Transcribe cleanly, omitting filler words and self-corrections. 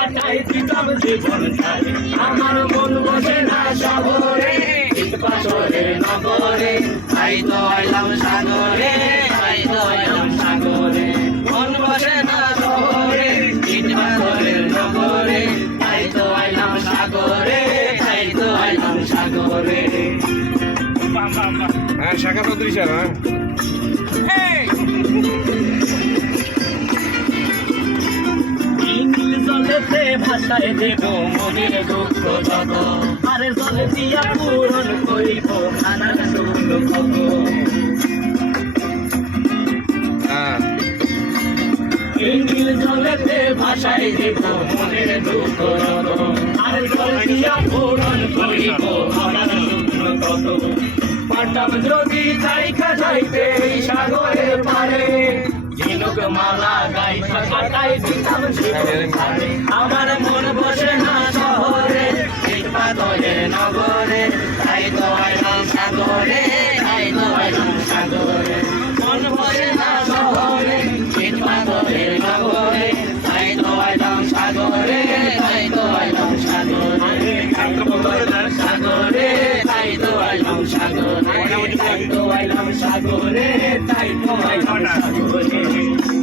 কাটাই দিতাম জীবন কালে আমার মন বসে না শহরে ইট পাথরের নগরে তাই তো আইলাম সাগরে তাই তো আইলাম সাগরে মন বসে না শহরে ইট পাথরের নগরে তাই তো আইলাম সাগরে তাই তো আইলাম সাগরে হ্যাঁ শাখা চৌধুরী স্যার হ্যাঁ নীল জলেতে ভাষায় দেব মনের দুঃখ যত আরে জলে দিয়া পূরণ করিব খানার সুখ কত হ্যাঁ নীল জলেতে ভাষায় দেব মনের দুঃখ যত আরে জলে দিয়া পূরণ করিব খানার সুখ কত পাঠাম যদি যাইকা যাইতে সাগরে পারে ঝিনুক মালা গাইতে কাটাই দিতাম জীবন কালে আমার মন বসে না শহরে ইট পাথরের নগরে তাই তো আইলাম সাগরে তাই তো আইলাম সাগরে মন বসে না শহরে ইট পাথরের নগরে তাই তো আইলাম সাগরে তাই তো আইলাম সাগরে সাগরে তাই তো আইলাম সাগরে তাই তো আইলাম সাগরে তাই তো আইলাম সাগরে